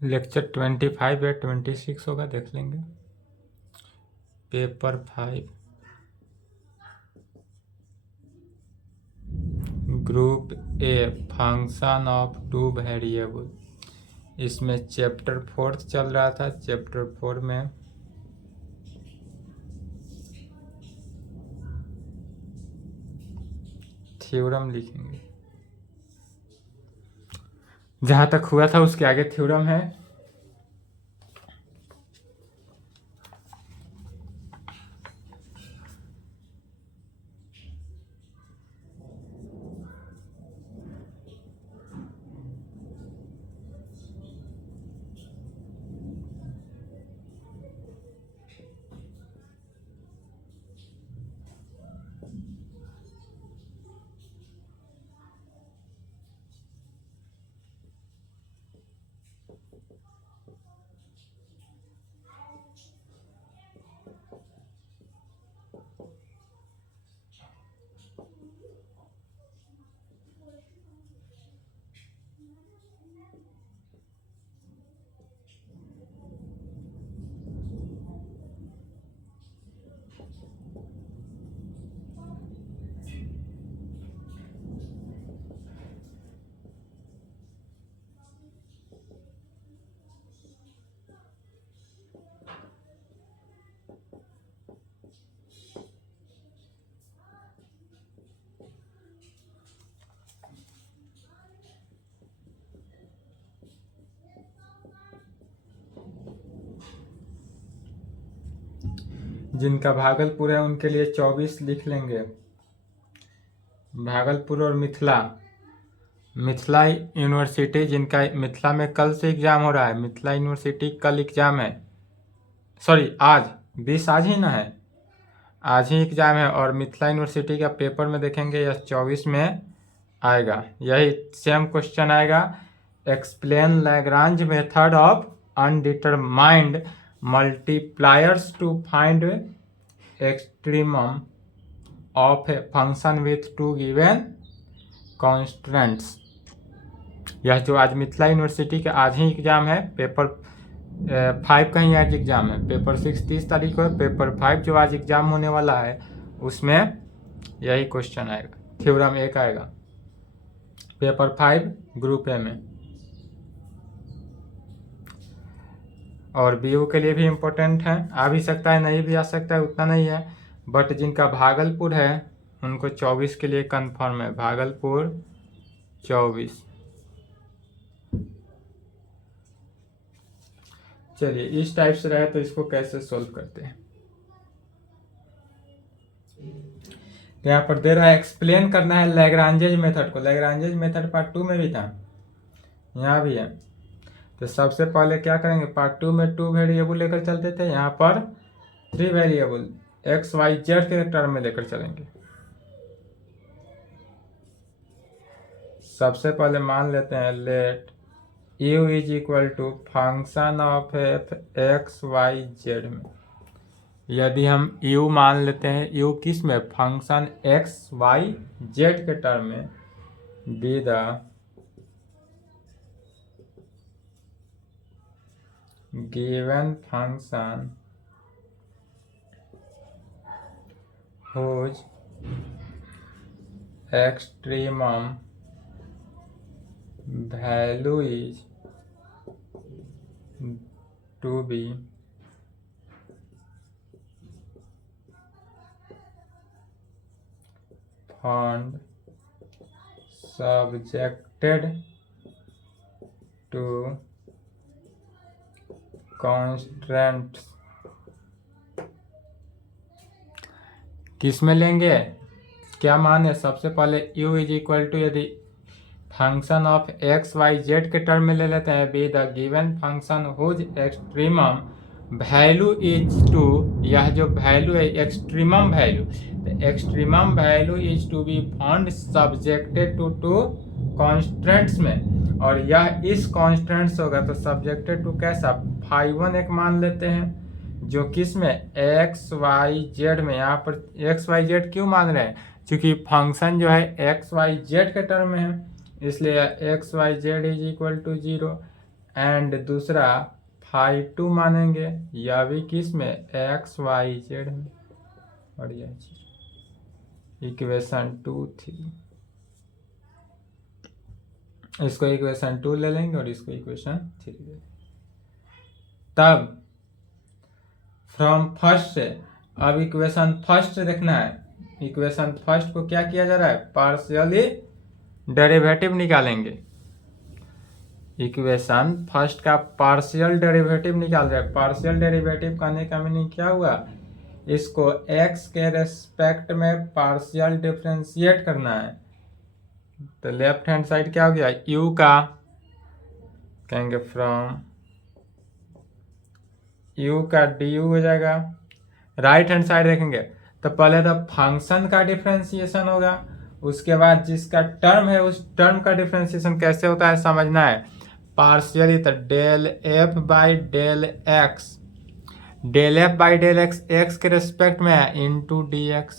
Lecture 25 या 26 होगा, देख लेंगे। Paper 5 group a function of two variable, इसमें चैप्टर 4 चल रहा था। चैप्टर 4 में थ्योरम लिखेंगे। जहाँ तक हुआ था उसके आगे थ्योरम है। जिनका भागलपुर है उनके लिए 24 लिख लेंगे। भागलपुर और मिथिला यूनिवर्सिटी, जिनका मिथिला में कल से एग्जाम हो रहा है, मिथिला यूनिवर्सिटी कल एग्जाम है, सॉरी आज 20 आज ही ना है, आज ही एग्जाम है। और मिथिला यूनिवर्सिटी का पेपर में देखेंगे यह 24 में आएगा, यही सेम क्वेश्चन आएगा। Explain Lagrange method of undetermined multipliers to find extremum of a function with two given constants. यह जो आज मिथिला यूनिवर्सिटी का आज ही एग्जाम है, पेपर 5 का ही आज एग्जाम है। पेपर 6 30 तारीख को है, पेपर 5 जो आज एग्जाम होने वाला है उसमें यही क्वेश्चन आएगा, थ्योरम 1 आएगा पेपर 5 ग्रुप ए में। और बीयू के लिए भी इम्पोर्टेंट है, आ भी सकता है नहीं भी आ सकता है, उतना नहीं है। बट जिनका भागलपुर है उनको 24 के लिए कंफर्म है, भागलपुर 24। चलिए इस टाइप से रहे तो इसको कैसे सोल्व करते हैं। यहाँ पर दे रहा है एक्सप्लेन करना है लैग्रांजेज मेथड को। लैग्रांजेज मेथड पार्ट 2 में भी था, यहाँ भी है। तो सबसे पहले क्या करेंगे, पार्ट 2 में 2 वेरिएबल लेकर चलते थे, यहाँ पर 3 वेरिएबल एक्स वाई जेड के टर्म में लेकर चलेंगे। सबसे पहले मान लेते हैं let u is equal to function of f x y z में। यदि हम u मान लेते हैं, u किस में, फंक्शन एक्स वाई जेड के टर्म में, B the given function whose extremum value is to be found subjected to constraints। किस में लेंगे, क्या मान है, सबसे पहले u इज इक्वल टू, यदि function of x y z के टर्म में ले लेते हैं, be the given function whose extremum value is to, यह जो वैल्यू है extremum value, extremum value is to be found subjected to constants में। और यह इस कॉन्स्टेंट्स होगा तो सब्जेक्टेड टू कैसा, फाई1 एक मान लेते हैं, जो किस में, एक्स वाई जेड में। यहाँ पर एक्स वाई जेड क्यों मान रहे हैं, क्योंकि फंक्शन जो है एक्स वाई जेड के टर्म में है, इसलिए x y z is equal to 0। And दूसरा φ2 मानेंगे, यह भी किस में, एक्स वाई जेड में। और यह चीज इक्वेशन 2 थी, इसको इक्वेशन 2 ले लेंगे और इसको इक्वेशन 3 ले लेंगे। तब फ्रॉम फर्स्ट से अब इक्वेशन फर्स्ट देखना है। इक्वेशन फर्स्ट को क्या किया जा रहा है, पार्शियली डेरिवेटिव निकालेंगे। इक्वेशन फर्स्ट का पार्शियल डेरिवेटिव निकाल रहे हैं। पार्शियल डेरिवेटिव कहने का मीनिंग क्या हुआ, इसको x के रेस्पेक्ट में पार्शियल डिफरेंशिएट करना है। तो लेफ्ट हैंड साइड क्या हो गया, u का कहेंगे फ्रॉम u का du हो जाएगा। राइट हैंड साइड देखेंगे तो पहले तो फंक्शन का डिफरेंशिएशन होगा, उसके बाद जिसका टर्म है उस टर्म का डिफरेंशिएशन कैसे होता है समझना है। पार्शियली तो del f by del x, del f by del x x के रेस्पेक्ट में है into d x,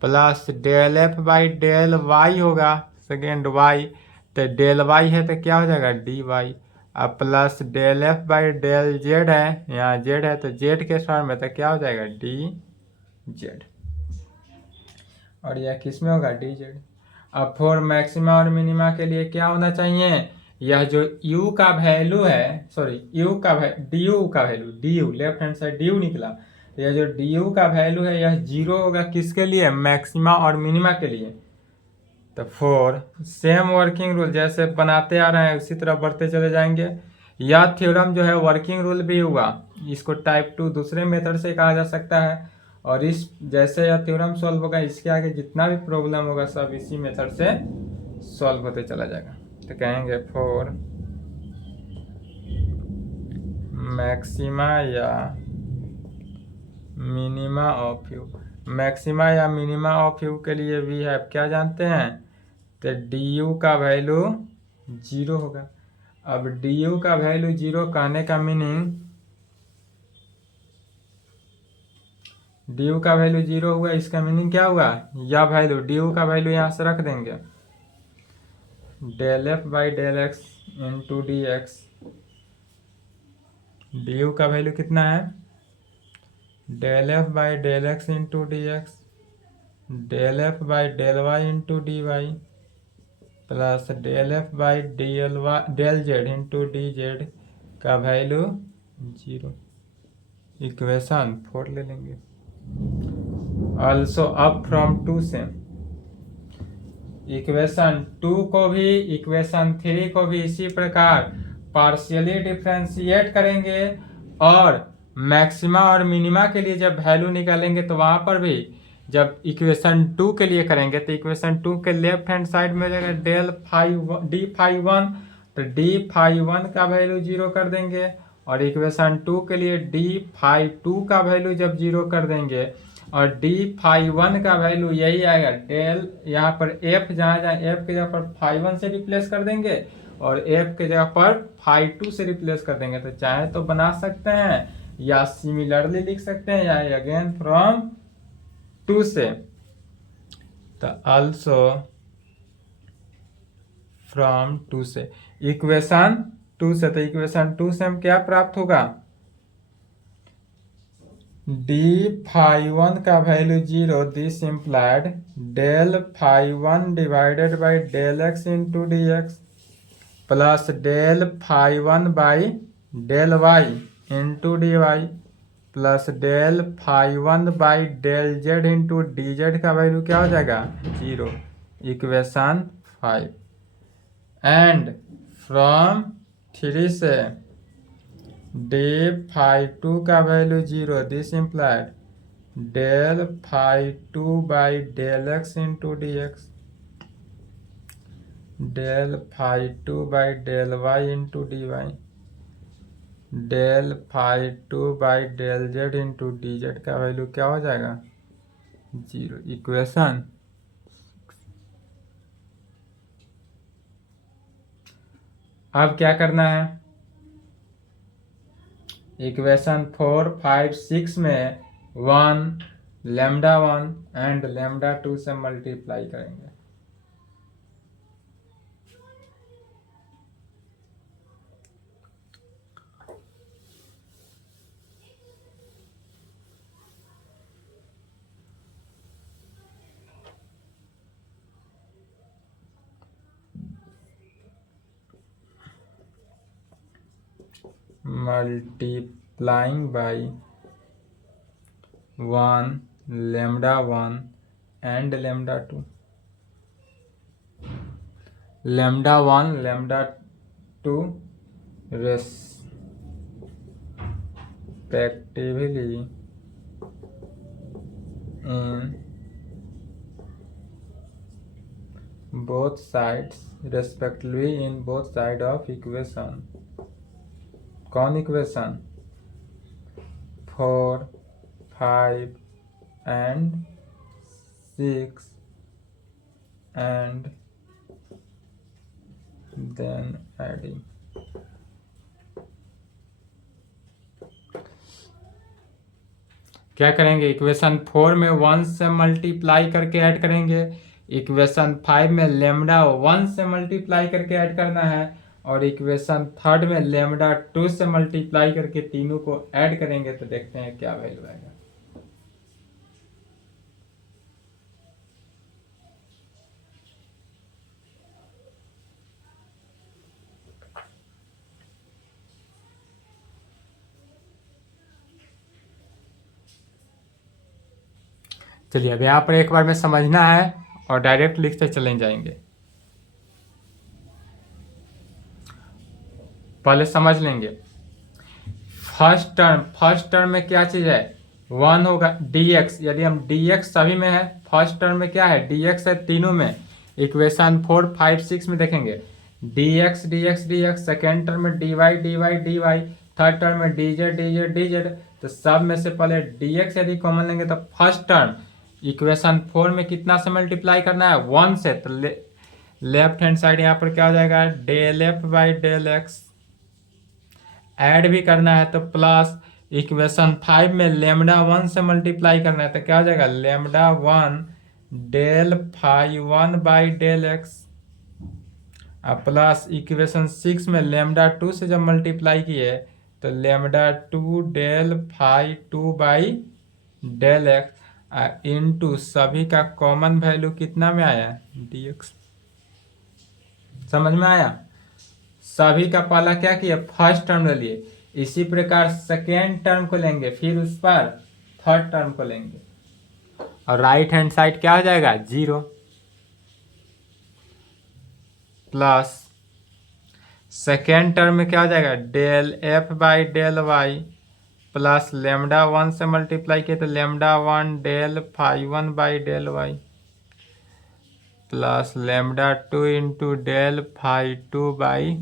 plus del f by del y होगा सेकेंड वाई, तो डेल वाई है तो क्या हो जाएगा डी वाई, अब plus del f by del z है, यहाँ जेड है तो जेड के फॉर्म में तो क्या हो जाएगा डी जेड, और यह किस में होगा डी जेड। अब फॉर मैक्सिमा और मिनिमा के लिए क्या होना चाहिए, यह जो u का वैल्यू है, सॉरी u का du का value, du left hand side du निकला, तो यह जो du का वैल्यू है यह 0 होगा किसके लिए, मैक्सिमा और मिनिमा के लिए। तो फॉर सेम वर्किंग रूल जैसे बनाते आ रहे हैं उसी तरह बढ़ते चले जाएंगे। यह थ्योरम जो है वर्किंग रूल भी हुआ, इसको टाइप 2 दूसरे मेथड से कहा जा सकता है, और इस जैसे यह थ्योरम सॉल्व होगा इसके आगे जितना भी प्रॉब्लम होगा सब इसी मेथड से सॉल्व होते चला जाएगा। तो कहेंगे फॉर मैक्सिमा या मिनिमा ऑफ यू, मैक्सिमा या मिनिमा ऑफ यू के लिए वी हैव क्या जानते हैं, तो डी यू का वैल्यू 0 होगा। अब डी यू का वैल्यू 0 कहने का मीनिंग, डी यू का वैल्यू 0 हुआ, इसका मीनिंग क्या हुआ, या वैल्यू डी यू का वैल्यू यहाँ से रख देंगे, del f by del x into d x, d u का वैल्यू कितना है, del f by del x into d x, del f by del y into d y, plus del f by del z into d z का value 0। Equation 4 ले लेंगे। Also अब from 2 से equation 2 को भी equation 3 को भी इसी प्रकार पार्शियली डिफरेंशिएट करेंगे, और मैक्सिमा और मिनिमा के लिए जब वैल्यू निकालेंगे तो वहां पर भी जब इक्वेशन 2 के लिए करेंगे तो इक्वेशन 2 के लेफ्ट हैंड साइड में जाएगा डेल डी फाई 1, तो डी फाई 1 का वैल्यू 0 कर देंगे, और इक्वेशन 2 के लिए डी फाई 2 का वैल्यू जब 0 कर देंगे और डी फाई 1 का वैल्यू यही आएगा डेल, यहाँ पर एफ जहाँ जहाँ एफ के जगह पर फाई 1 से रिप्लेस कर देंगे और एफ के जगह पर फाई 2 से रिप्लेस कर देंगे। तो चाहे तो बना सकते हैं या सिमिलरली लिख सकते हैं या अगेन फ्रॉम 2 से। तो आल्सो फ्रॉम 2 से इक्वेशन 2 से, तो इक्वेशन 2 से हम क्या प्राप्त होगा, डी फाई 1 का value 0, this implied del phi 1 divided by del x into d x, plus del phi 1 by del y into d y, plus del phi 1 by del z into d z का value क्या हो जाएगा 0। Equation 5 and from 3 से D phi 2 का value 0, this implied del phi 2 by del x into d x, del phi 2 by del y into d y, del phi 2 by del z into d z का value क्या हो जाएगा 0। Equation अब क्या करना है, equation 4, 5, 6 में 1 लैम्डा 1 एंड लैम्डा 2 से मल्टीप्लाई करेंगे। Multiplying by 1 lambda 1 and lambda 2, lambda 1 lambda 2 respectively in both sides of equation. कौन equation? 4, 5 and 6 and then adding. क्या करेंगे? इक्वेशन 4 में 1 से मल्टीप्लाई करके ऐड करेंगे, इक्वेशन 5 में लेमडा 1 से मल्टीप्लाई करके ऐड करना है, और इक्वेशन 3 में लेमडा 2 से मल्टीप्लाई करके तीनों को ऐड करेंगे तो देखते हैं क्या वैल्यू आएगा। चलिए अब यहाँ पर एक बार में समझना है और डायरेक्ट लिखते चले जाएंगे। पहले समझ लेंगे। फर्स्ट टर्म में क्या चीज है? 1 होगा dx। यदि हम dx सभी में है, फर्स्ट टर्म में क्या है? dx है तीनों में। इक्वेशन 4, 5, 6 में देखेंगे dx dx dx, second term में dy dy dy, third term में dz dz dz। तो सब में से पहले dx यदि कॉमन लेंगे तो फर्स्ट टर्म इक्वेशन 4 में कितना से मल्टीप्लाई करना है? 1 से। तो लेफ्ट हैंड साइड यहाँ पर क्या हो जाएगा? Del f by del x. Add भी करना है तो प्लस इक्वेशन 5 में लेमडा 1 से मल्टीप्लाई करना है तो क्या हो जाएगा? Lambda 1 del phi 1 by del x, plus equation 6 में लेमडा 2 से जब मल्टीप्लाई किए तो lambda 2 del phi 2 by del x, into सभी का कॉमन वैल्यू कितना में आया? dx। समझ में आया? सभी का पहला क्या किया? फर्स्ट टर्म ले लिए। इसी प्रकार सेकेंड टर्म को लेंगे, फिर उस पर थर्ड टर्म को लेंगे, और राइट हैंड साइड क्या हो जाएगा? 0 प्लस सेकेंड टर्म में क्या हो जाएगा? Del f by del y, plus lambda 1 से मल्टीप्लाई किए तो lambda 1 del phi 1 by del y, plus lambda 2 into del phi 2 by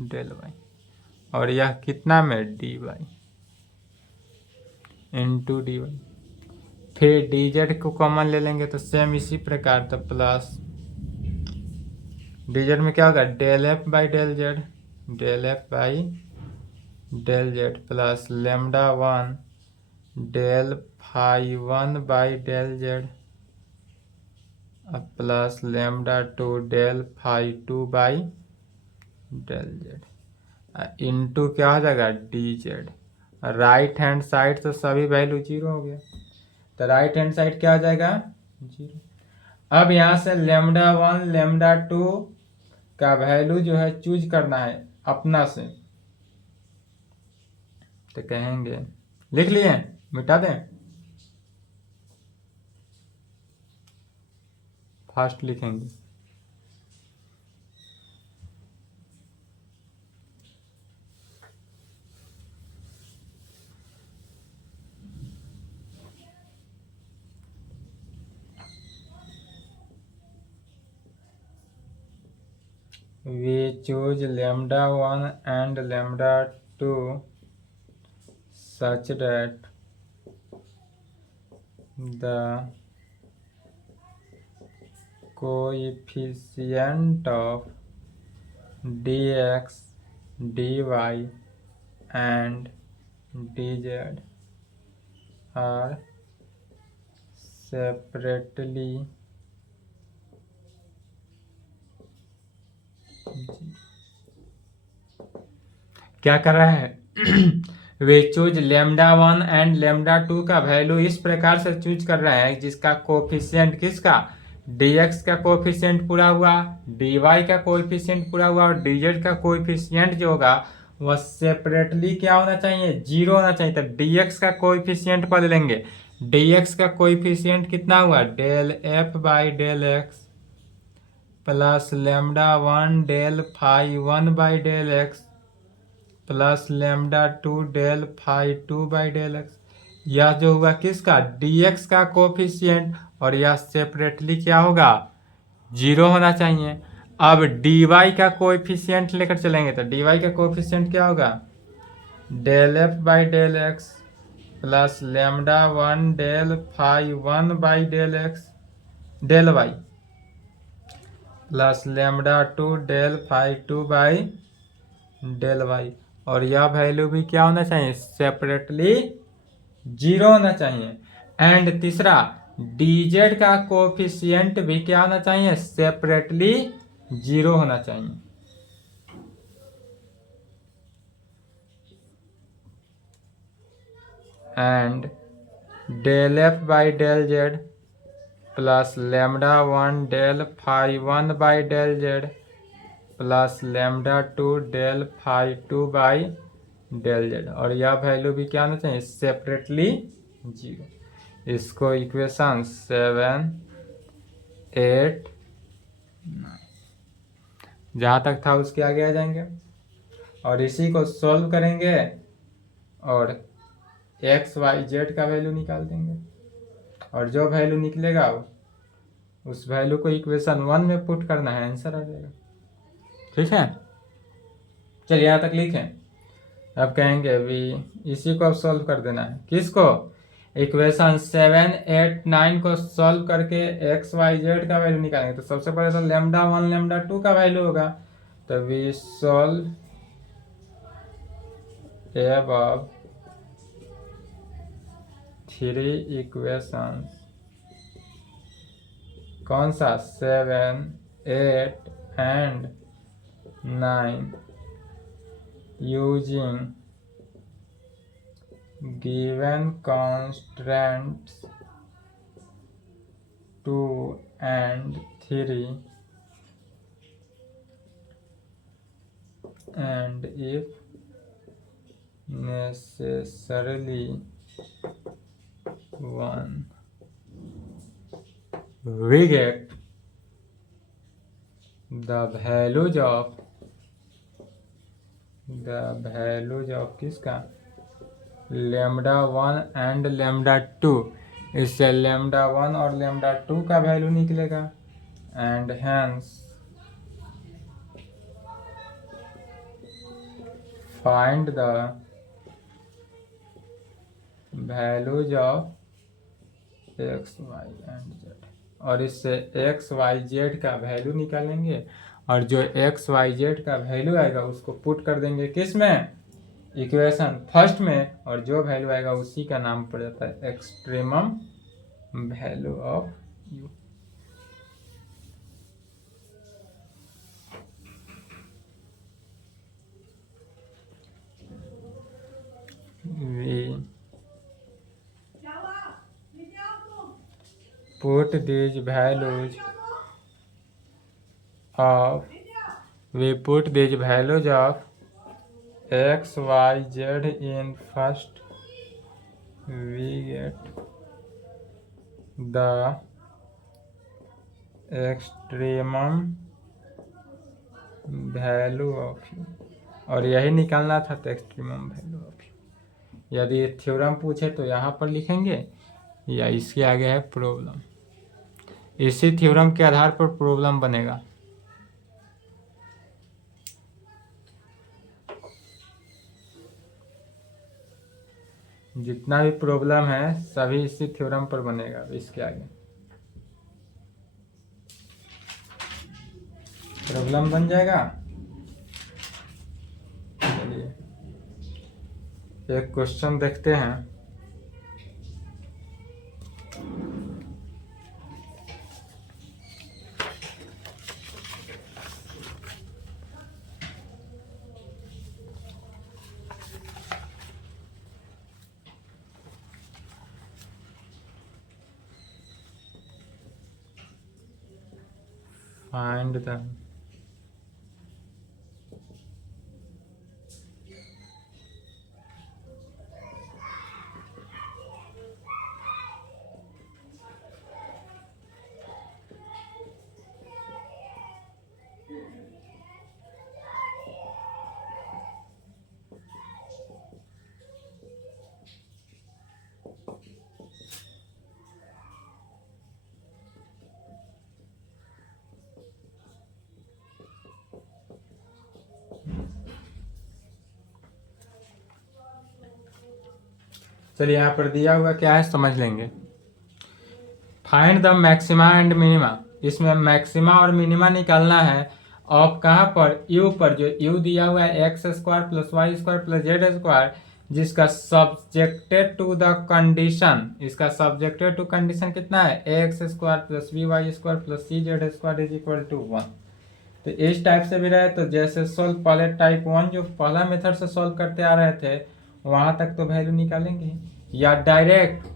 del y, और यह कितना में? D y into d y. फिर डी जेड को कॉमन ले लेंगे तो सेम इसी प्रकार, तो प्लस डी जेड में क्या होगा? Del f by del z, del f by del z, plus lambda 1 del phi 1 by del z, plus lambda 2 del phi 2 by del z, into क्या हो जाएगा? D z. Right hand side तो सभी value 0 हो गया, तो right hand side क्या हो जाएगा? 0। अब यहाँ से लेमडा 1 लेमडा 2 का वैल्यू जो है चूज करना है अपना से, तो कहेंगे लिख लिए, मिटा दें। फर्स्ट लिखेंगे we choose lambda 1 and lambda 2 such that the coefficient of dx, dy and dz are separately क्या कर रहा है? वे चूज लेमडा 1 एंड लेमडा 2 का वैल्यू इस प्रकार से चूज कर रहे हैं जिसका कोफिशिएंट किसका? dx का कोफिशिएंट पूरा हुआ, dy का कोफिशिएंट पूरा हुआ, और dz का कोफिशिएंट जो होगा वह सेपरेटली क्या होना चाहिए, जीरो होना चाहिए। तो dx का कोएफिशिएंट पढ़ लेंगे। dx का कोएफिशिएंट कितना हुआ, del f by del x plus lambda one del phi one by del x plus lambda two del phi two by del x. यह जो हुआ किसका, dx का कोफिशिएंट, और यह सेपरेटली क्या होगा, जीरो होना चाहिए। अब dy का कोएफिशिएंट लेकर चलेंगे तो dy का कोएफिशिएंट क्या होगा, del f by del x plus lambda one del phi one by del x del y plus lambda two del phi two by del y. और यह वैल्यू भी क्या होना चाहिए, सेपरेटली जीरो होना चाहिए। एंड तीसरा dz का कोफिशिएंट भी क्या होना चाहिए, सेपरेटली जीरो होना चाहिए। And del f by del z plus lambda one del phi one by del z plus lambda two del phi two by del z. और यह वैल्यू भी क्या होना चाहिए, सेपरेटली जीरो। इसको इक्वेशन 7, 8, 9 जहाँ तक था उसके आगे आ जाएंगे और इसी को सॉल्व करेंगे और एक्स वाई जेड का वैल्यू निकाल देंगे और जो वैल्यू निकलेगा उस वैल्यू को इक्वेशन 1 में पुट करना है, आंसर आ जाएगा। ठीक है, चलिए यहाँ तक लिखें। अब कहेंगे भी इसी को अब सॉल्व कर देना है, किसको, इक्वेशन 7, 8, 9 को सॉल्व करके एक्स वाई जेड का वैल्यू निकालेंगे। तो सबसे पहले तो लेमडा वन लेमडा टू का वैल्यू होगा, तो वी सॉल्व above 3 इक्वेशंस, कौन सा, 7, 8 and 9 using given constraints 2 and 3 and if necessarily 1 we get the values of किसका, lambda one and lambda two. इससे लेमडा वन और लेमडा टू का value निकलेगा and hence find the values of x y and z. और इससे x y z का value निकालेंगे और जो एक्स वाई जेड का वैल्यू आएगा उसको पुट कर देंगे किस में, इक्वेशन फर्स्ट में, और जो वैल्यू आएगा उसी का नाम पड़ जाता है extremum value of you. We put these values of x, y, z in first. We get the extremum value of u। और यही निकालना था, तो एक्सट्रीमम वैल्यू ऑफ यू। यदि थ्योरम पूछे तो यहाँ पर लिखेंगे या इसके आगे है प्रॉब्लम, इसी थ्योरम के आधार पर प्रॉब्लम बनेगा। जितना भी प्रॉब्लम है सभी इसी थ्योरम पर बनेगा। इसके आगे प्रॉब्लम बन जाएगा। चलिए एक क्वेश्चन देखते हैं। Find the चलिए यहाँ पर दिया हुआ क्या है समझ लेंगे। Find the maxima and minima, इसमें मैक्सिमा और मिनिमा निकालना है ऑफ कहाँ पर, यू पर, जो यू दिया हुआ है x square plus y square plus z square, जिसका सब्जेक्टेड टू द कंडीशन, इसका सब्जेक्टेड टू कंडीशन कितना है, x square plus b y square plus c z square is equal to 1। तो इस टाइप से भी रहे तो जैसे सोल्व पहले टाइप 1 जो पहला मेथड से सोल्व करते आ रहे थे वहां तक तो वैल्यू निकालेंगे, या डायरेक्ट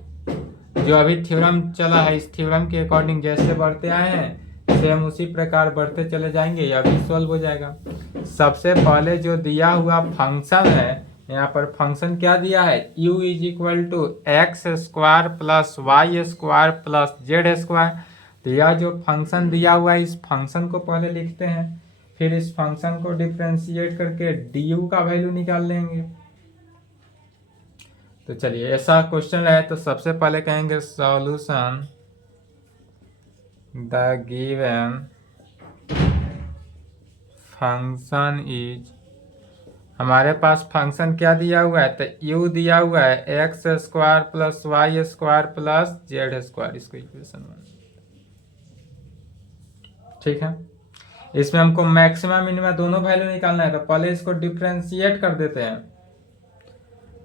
जो अभी थ्योरम चला है इस थ्योरम के अकॉर्डिंग जैसे बढ़ते आए हैं सेम उसी प्रकार बढ़ते चले जाएंगे, या भी सॉल्व हो जाएगा। सबसे पहले जो दिया हुआ फंक्शन है, यहाँ पर फंक्शन क्या दिया है, u is equal to x square plus y square plus z square. तो यह जो फंक्शन दिया हुआ है इस फंक्शन को पहले लिखते हैं, फिर इस फंक्शन को डिफ्रेंशिएट करके du का वैल्यू निकाल लेंगे। तो चलिए ऐसा क्वेश्चन है तो सबसे पहले कहेंगे solution the given function is, हमारे पास फंक्शन क्या दिया हुआ है, तो u दिया हुआ है x square plus y square plus z square, इसको इक्वेशन 1, ठीक है। इसमें हमको मैक्सिमम मिनिमम दोनों वैल्यू निकालना है, तो पहले इसको डिफ्रेंशिएट कर देते हैं।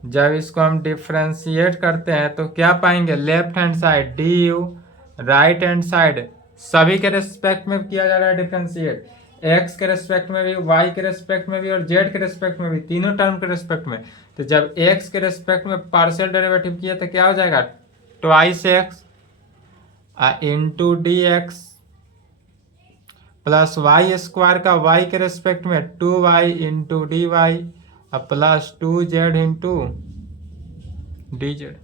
जब इसको हम डिफ्रेंशिएट करते हैं तो क्या पाएंगे, left hand side D you, right hand side सभी के रेस्पेक्ट में किया जा रहा है डिफ्रेंशिएट, एक्स के रेस्पेक्ट में भी, वाई के रेस्पेक्ट में भी और जेड के रेस्पेक्ट में भी, तीनों टर्म के रेस्पेक्ट में। तो जब एक्स के रेस्पेक्ट में पार्शियल डेरिवेटिव किया तो क्या हो जाएगा, twice x into d x plus y square का वाई के रेस्पेक्ट में 2y into d y plus 2z into d z.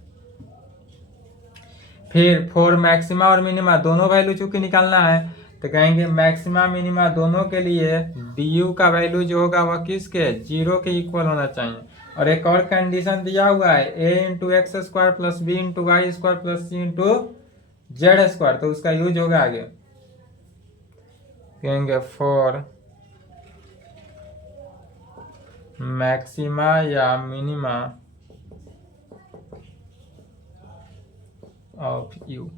फिर फॉर मैक्सिमा और मिनिमा दोनों वैल्यू चूंकि निकालना है तो कहेंगे मैक्सिमा मिनिमा दोनों के लिए du का वैल्यू जो होगा वह किसके, 0 के इक्वल होना चाहिए। और एक और कंडीशन दिया हुआ है a into x square plus b into y square plus c into z square, तो उसका यूज होगा आगे, कहेंगे फॉर मैक्सिमा या मिनिमा ऑफ यू,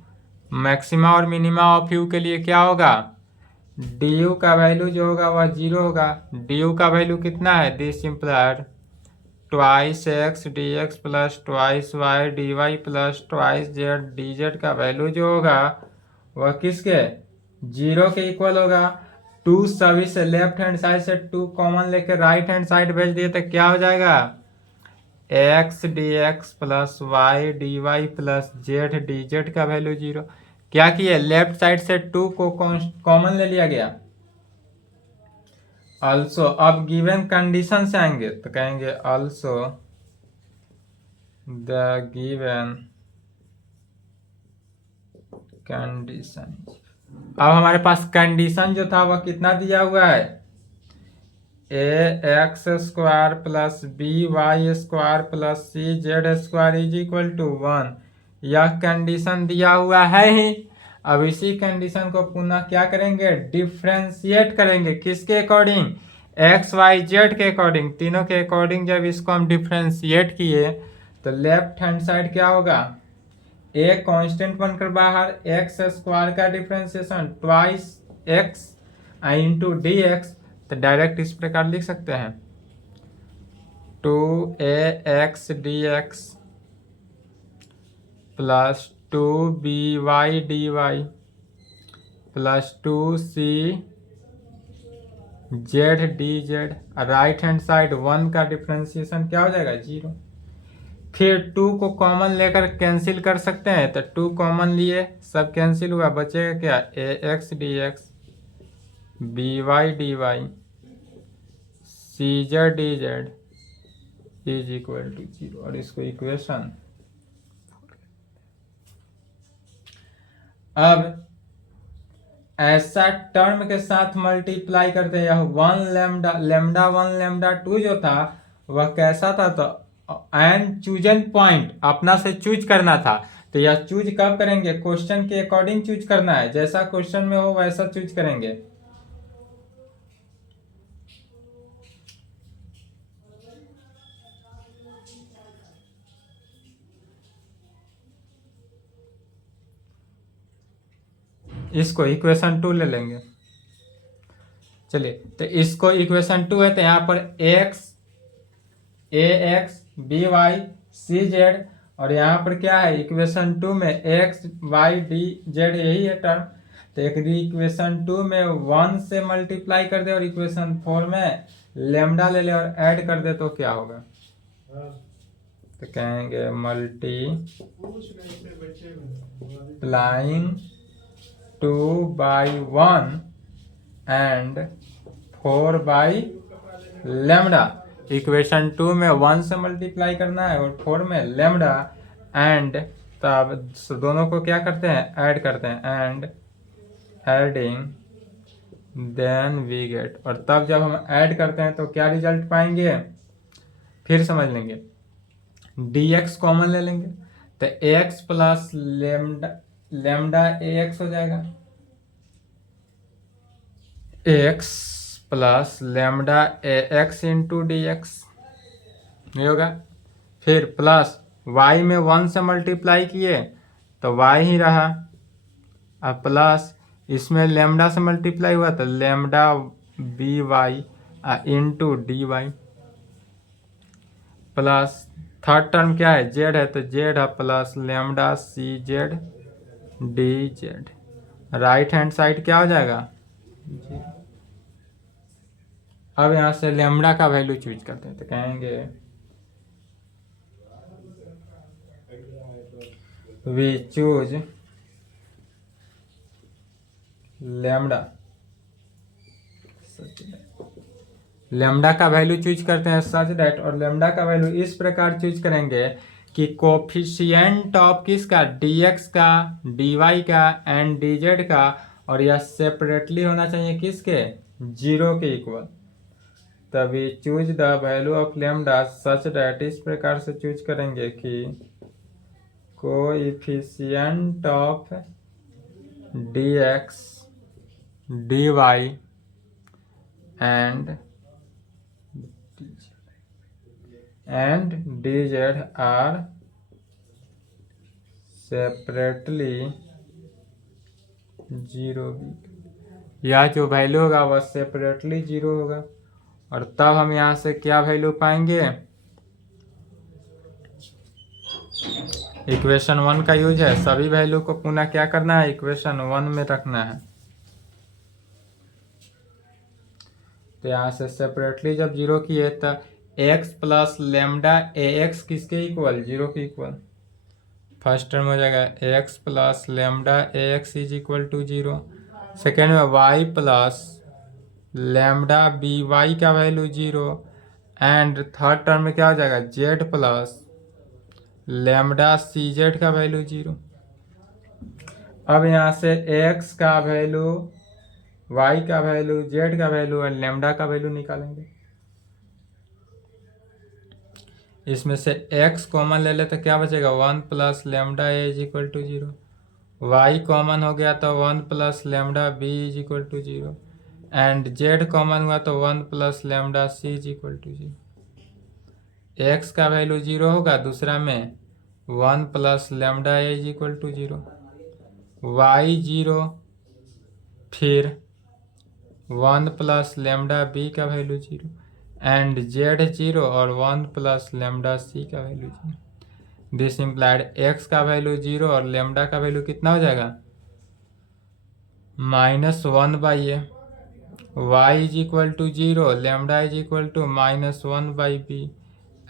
मैक्सिमा और मिनिमा ऑफ यू के लिए क्या होगा, du का वैल्यू जो होगा वह 0 होगा। du का वैल्यू कितना है, this implied twice x d x plus twice y d y plus twice z d z का वैल्यू जो होगा वह किसके, 0 के इक्वल होगा। 2 सभी से लेफ्ट हैंड साइड से 2 कॉमन लेके राइट हैंड साइड भेज दिए तो क्या हो जाएगा, x d x plus y d y plus z d z का वैल्यू 0। क्या किए, लेफ्ट साइड से 2 को कॉमन ले लिया गया। ऑल्सो अब गिवन कंडीशन से आएंगे तो कहेंगे ऑल्सो द गिवन कंडीशन, अब हमारे पास कंडीशन जो था वह कितना दिया हुआ है, a x square plus b y square plus c z square is equal to 1, यह कंडीशन दिया हुआ है ही। अब इसी कंडीशन को पुनः क्या करेंगे, डिफ्रेंशिएट करेंगे, किसके अकॉर्डिंग, एक्स वाई जेड के अकॉर्डिंग, तीनों के अकॉर्डिंग। जब इसको हम डिफ्रेंशिएट किए तो लेफ्ट हैंड साइड क्या होगा, ए कांस्टेंट बनकर बाहर, एक्स स्क्वायर का differentiation twice x into d x, तो डायरेक्ट इस प्रकार लिख सकते हैं 2ax dx plus 2by dy plus 2c Z d z, right hand side 1 का डिफ्रेंशिएशन क्या हो जाएगा, 0। फिर 2 को कॉमन लेकर कैंसिल कर सकते हैं, तो 2 कॉमन लिए सब कैंसिल हुआ, बचेगा क्या, ax dx by dy c z d z is equal to 0, और इसको इक्वेशन। अब ऐसा टर्म के साथ मल्टीप्लाई करते हैं, 1 लैम्डा लैम्डा 1 लैम्डा 2 जो था वह कैसा था, तो एंड चूजन पॉइंट अपना से चूज करना था। तो यह चूज कब करेंगे, क्वेश्चन के अकॉर्डिंग चूज करना है, जैसा क्वेश्चन में हो वैसा चूज करेंगे। इसको इक्वेशन 2 ले लेंगे। चलिए, तो इसको इक्वेशन 2 है, तो यहाँ पर ax by cz, और यहाँ पर क्या है इक्वेशन 2 में x y dz, यही है टर्म। तो एक इक्वेशन 2 में 1 से मल्टीप्लाई कर दे और इक्वेशन 4 में लेमडा ले ले और ऐड कर दे तो क्या होगा? तो कहेंगे multiplying 2 by 1 and 4 by lambda. Equation 2 में 1 से मल्टीप्लाई करना है और 4 में लेमडा, एंड तब दोनों को क्या करते हैं, ऐड करते हैं, and adding then we get. और तब जब हम ऐड करते हैं तो क्या रिजल्ट पाएंगे, फिर समझ लेंगे। dx कॉमन ले लेंगे तो ax प्लस लेमडा ax हो जाएगा, ax plus lambda ax into d x नहीं होगा। फिर प्लस y में 1 से मल्टीप्लाई किए तो y ही रहा, अब प्लस इसमें लेमडा से मल्टीप्लाई हुआ तो lambda b y into d y, plus third term क्या है, जेड है, तो जेड है plus lambda c z d z. Right hand side क्या हो जाएगा, अब यहाँ से लेमडा का वैल्यू चूज करते हैं तो कहेंगे वी चूज लेमडा। लेमडा का वैल्यू चूज करते हैं सच दैट, और लेमडा का वैल्यू इस प्रकार चूज करेंगे कि कोफिशिएंट ऑफ किसका, dx का, dy का एंड dz का, और यह सेपरेटली होना चाहिए किसके, 0 के इक्वल। तभी choose the value of lambda such that, इस प्रकार से चूज करेंगे कि coefficient of dx dy and dz are separately 0। यह जो वैल्यू होगा वह सेपरेटली 0 होगा, और तब हम यहाँ से क्या वैल्यू पाएंगे, इक्वेशन 1 का यूज है, सभी वैल्यू को पुनः क्या करना है, इक्वेशन 1 में रखना है। तो यहाँ से सेपरेटली जब 0 किए तो x प्लस लेमडा ax किसके इक्वल, 0 के इक्वल। फर्स्ट टर्म हो जाएगा x plus lambda ax is equal to 0। Second में y प्लस लेमडा by का वैल्यू 0, एंड थर्ड टर्म में क्या हो जाएगा, z प्लस लेमडा cz का वैल्यू 0। अब यहाँ से x का वैल्यू, y का वैल्यू, z का वैल्यू और लेमडा का वैल्यू निकालेंगे। इसमें से x कॉमन ले ले तो क्या बचेगा, 1 plus lambda a is equal to 0। y common हो गया तो 1 plus lambda b is equal to 0, and z common हुआ तो 1 plus lambda c is equal to 0। x का वैल्यू 0 होगा, दूसरा में 1 plus lambda a is equal to 0, y 0, फिर 1 प्लस लेमडा b का वैल्यू 0, एंड z 0 और 1 प्लस लेमडा c का वैल्यू 0। दिस इम्प्लाइड x का वैल्यू 0 और लेमडा का वैल्यू कितना हो जाएगा, -1 by a, y is equal to 0, lambda is equal to -1 by b,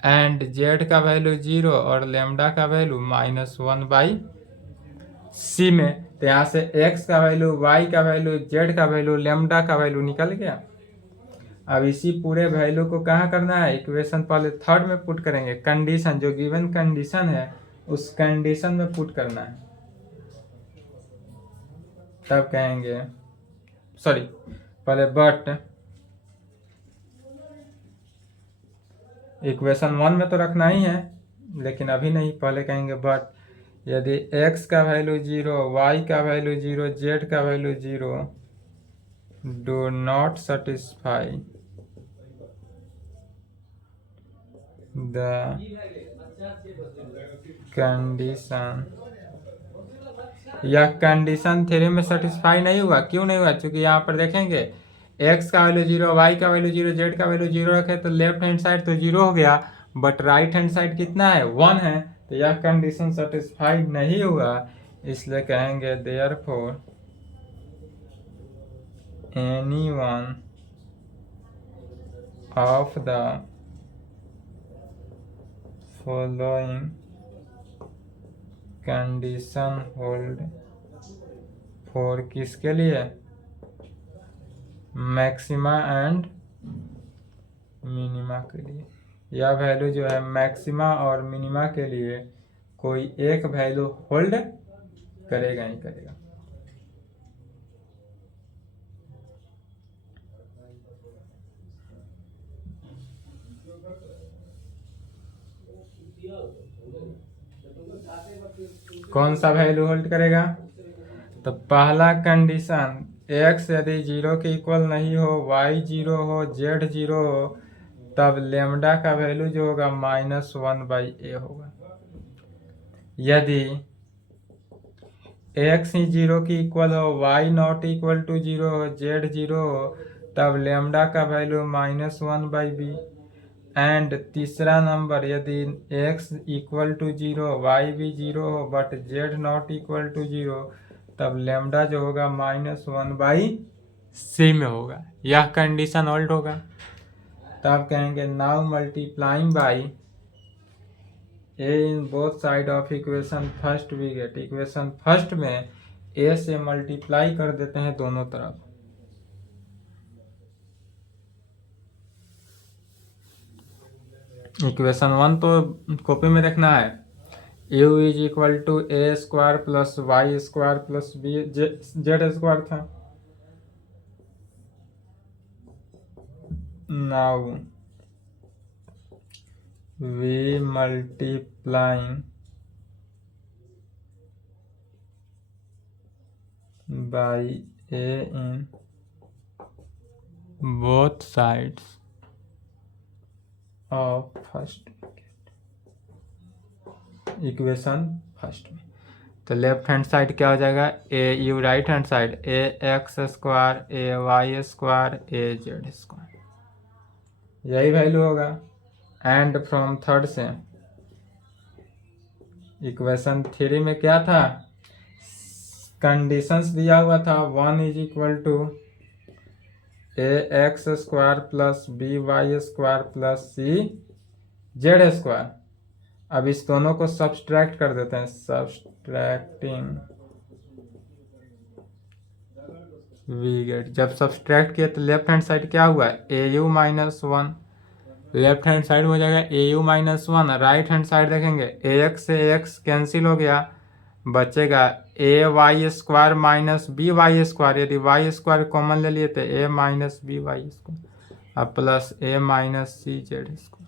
and z का वैल्यू 0 और लेमडा का वैल्यू -1 बाई सी में। तो यहाँ से x का वैल्यू, y का वैल्यू, z का वैल्यू, लेमडा का वैल्यू निकल गया। अब इसी पूरे वैल्यू को कहाँ करना है, इक्वेशन पहले थर्ड में पुट करेंगे, कंडीशन जो गिवन कंडीशन है उस कंडीशन में पुट करना है। तब कहेंगे, सॉरी पहले बट, इक्वेशन 1 में तो रखना ही है लेकिन अभी नहीं, पहले कहेंगे बट यदि x का वैल्यू 0, y का वैल्यू 0, z का value 0 do not satisfy the condition यह कंडीशन थ्योरी में सेटिस्फाई नहीं हुआ। क्यों नहीं हुआ? क्योंकि यहाँ पर देखेंगे एक्स का वैल्यू 0, वाई का वैल्यू 0, जेड का वैल्यू 0 रखे तो लेफ्ट हैंड साइड तो 0 हो गया, बट राइट हैंड साइड कितना है? 1 है। तो यह कंडीशन सेटिस्फाई नहीं हुआ, इसलिए कहेंगे therefore any one of the following condition hold for किसके लिए? मैक्सिमा एंड मिनिमा के लिए। यह वैल्यू जो है मैक्सिमा और मिनिमा के लिए कोई एक वैल्यू होल्ड करेगा ही करेगा। कौन सा वैल्यू होल्ड करेगा? तो पहला कंडीशन x यदि 0 के इक्वल नहीं हो, y 0 हो, z 0 हो, तब लेमडा का वैल्यू जो होगा -1/a होगा। यदि x ही 0 की इक्वल हो, y नॉट इक्वल टू 0 हो, z 0 हो, तब लेमडा का वैल्यू -1/b। एंड तीसरा नंबर यदि x इक्वल टू 0, y भी 0 हो but z not equal to 0, तब लेमडा जो होगा -1/c में होगा। यह कंडीशन होल्ड होगा। तब कहेंगे now multiplying by a in both side of equation first we get. Equation first में a से मल्टीप्लाई कर देते हैं दोनों तरफ। इक्वेशन 1 तो कॉपी में रखना है। u is equal to a square plus y square plus b z square था। Now we multiplying by a in both sides of first equation first में। तो लेफ्ट हैंड साइड क्या हो जाएगा? A u, right hand side a x square, a y square, a z square, यही value होगा। And from third से equation 3 में क्या था? कंडीशंस दिया हुआ था 1 is equal to a x square plus b y square plus c z square. अब इस दोनों को सब्सट्रैक्ट कर देते हैं। Subtracting we get. जब सब्सट्रैक्ट किया तो लेफ्ट हैंड साइड क्या हुआ? A u -1, left hand side हो जाएगा a u -1। Right hand side देखेंगे ए एक्स से ए एक्स कैंसिल हो गया, बचेगा a y square minus b y square. यदि वाई स्क्वायर कॉमन ले लिए तो a minus b y square, अब plus a minus c z square,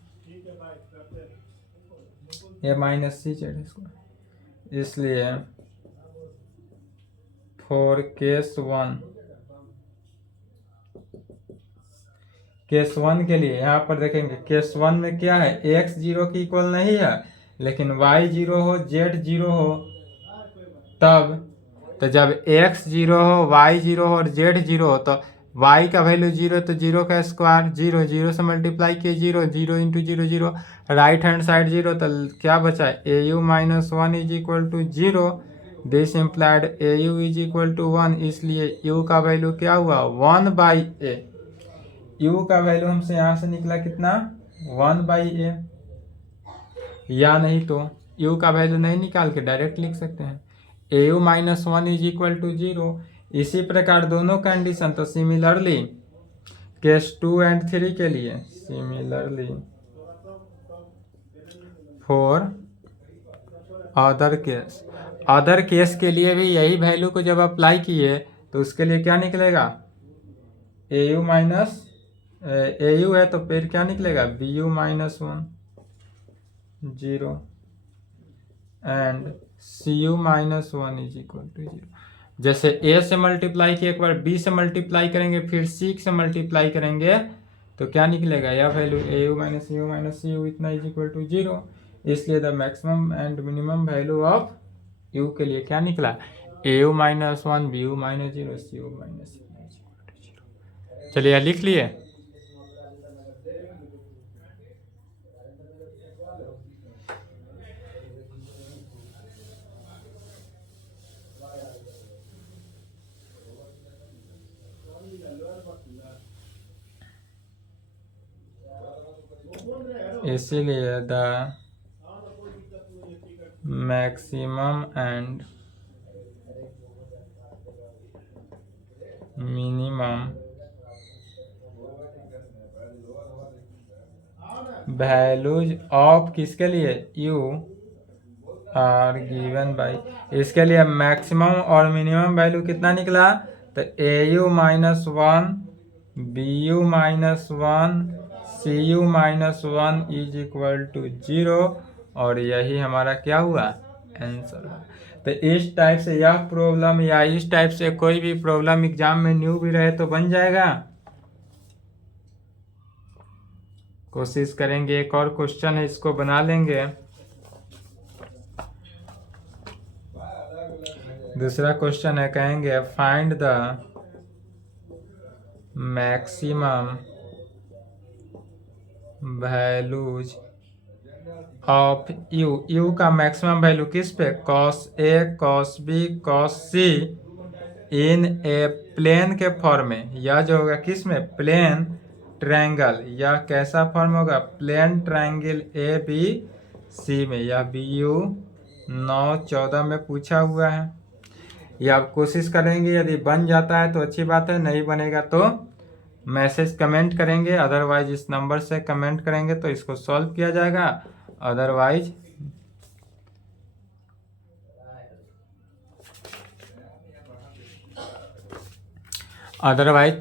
a minus c z square. इसलिए फॉर केस 1 के लिए यहाँ पर देखेंगे केस 1 में क्या है? x 0 की इक्वल नहीं है लेकिन y 0 हो, z 0 हो, तब तो जब x 0 हो, y 0 हो और z 0 हो तो y का वैल्यू 0 तो 0 का स्क्वायर 0, 0 से मल्टीप्लाई किए 0, 0 इंटू 0 0, राइट हैंड साइड 0, तो क्या बचा? A u -1 is equal to 0। This implied a u is equal to 1। इसलिए u का वैल्यू क्या हुआ? 1/a। u का वैल्यू हमसे यहाँ से निकला कितना? 1/a। या नहीं तो u का वैल्यू नहीं निकाल के डायरेक्ट लिख सकते हैं ए यू -1 इज इक्वल टू 0। इसी प्रकार दोनों कंडीशन। तो सिमिलरली केस 2 एंड 3 के लिए, सिमिलरली फॉर अदर केस के लिए भी यही वैल्यू को जब अप्लाई किए तो उसके लिए क्या निकलेगा? ए यू है तो फिर क्या निकलेगा? B u -1 0 and c u -1 is equal to 0। जैसे ए से मल्टीप्लाई किए, एक बार बी से मल्टीप्लाई करेंगे, फिर सी से मल्टीप्लाई करेंगे तो क्या निकलेगा? यह value a u c u इतना इज इक्वल टू 0। इसलिए the maximum and minimum value of u के लिए क्या निकला? A u minus one, b u minus zero, c u minus zero. चलिए यह लिख लिए। इसीलिए the maximum and minimum values of किसके लिए, यू आर गिवन बाई, इसके लिए मैक्सिमम और मिनिमम वैल्यू कितना निकला, तो a u minus one, b u minus one, c u minus one is equal to zero, और यही हमारा क्या हुआ, आंसर हुआ। तो इस टाइप से यह प्रॉब्लम या इस टाइप से कोई भी प्रॉब्लम एग्जाम में न्यू भी रहे तो बन जाएगा। कोशिश करेंगे, एक और क्वेश्चन है इसको बना लेंगे। दूसरा क्वेश्चन है, कहेंगे find the maximum values of you, you का मैक्सिमम वैल्यू किस पे, cos A, cos B, cos C in A plane के फॉर्म में, या जो होगा किस में, प्लेन ट्रायंगल, या कैसा फॉर्म होगा, plane triangle a b c में, या बी यू 9-14 में पूछा हुआ है। या आप कोशिश करेंगे, यदि बन जाता है तो अच्छी बात है, नहीं बनेगा तो मैसेज कमेंट करेंगे, अदरवाइज इस नंबर से कमेंट करेंगे तो इसको सॉल्व किया जाएगा। अदरवाइज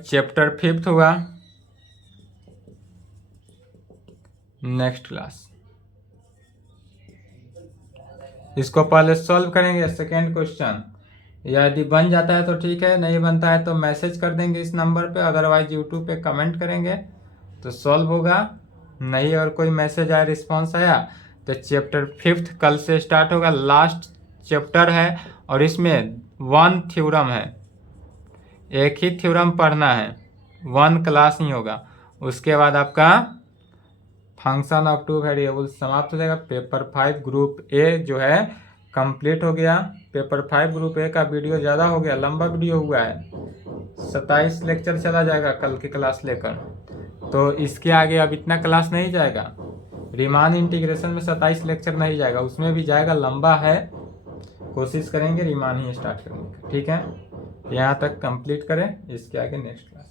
चैप्टर 5 हुआ नेक्स्ट क्लास, इसको पहले सॉल्व करेंगे सेकेंड क्वेश्चन। यदि बन जाता है तो ठीक है, नहीं बनता है तो मैसेज कर देंगे इस नंबर पे, अदरवाइज यूट्यूब पे कमेंट करेंगे तो सॉल्व होगा। नहीं और कोई मैसेज आया, रिस्पांस आया, तो चैप्टर 5 कल से स्टार्ट होगा, लास्ट चैप्टर है, और इसमें 1 थ्योरम है, एक ही थ्योरम पढ़ना है, 1 क्लास नहीं होगा। उसके बाद आपका फंक्शन ऑफ टू वेरिएबल समाप्त हो जाएगा। पेपर 5 ग्रुप ए जो है कंप्लीट हो गया। पेपर 5 ग्रुप ए का वीडियो ज़्यादा हो गया, लंबा वीडियो हुआ है, 27 लेक्चर चला जाएगा कल की क्लास लेकर, तो इसके आगे अब इतना क्लास नहीं जाएगा। रीमान इंटीग्रेशन में 27 लेक्चर नहीं जाएगा, उसमें भी जाएगा, लंबा है, कोशिश करेंगे रीमान ही स्टार्ट करने का, ठीक है। यहाँ तक कंप्लीट करें, इसके आगे नेक्स्ट क्लास।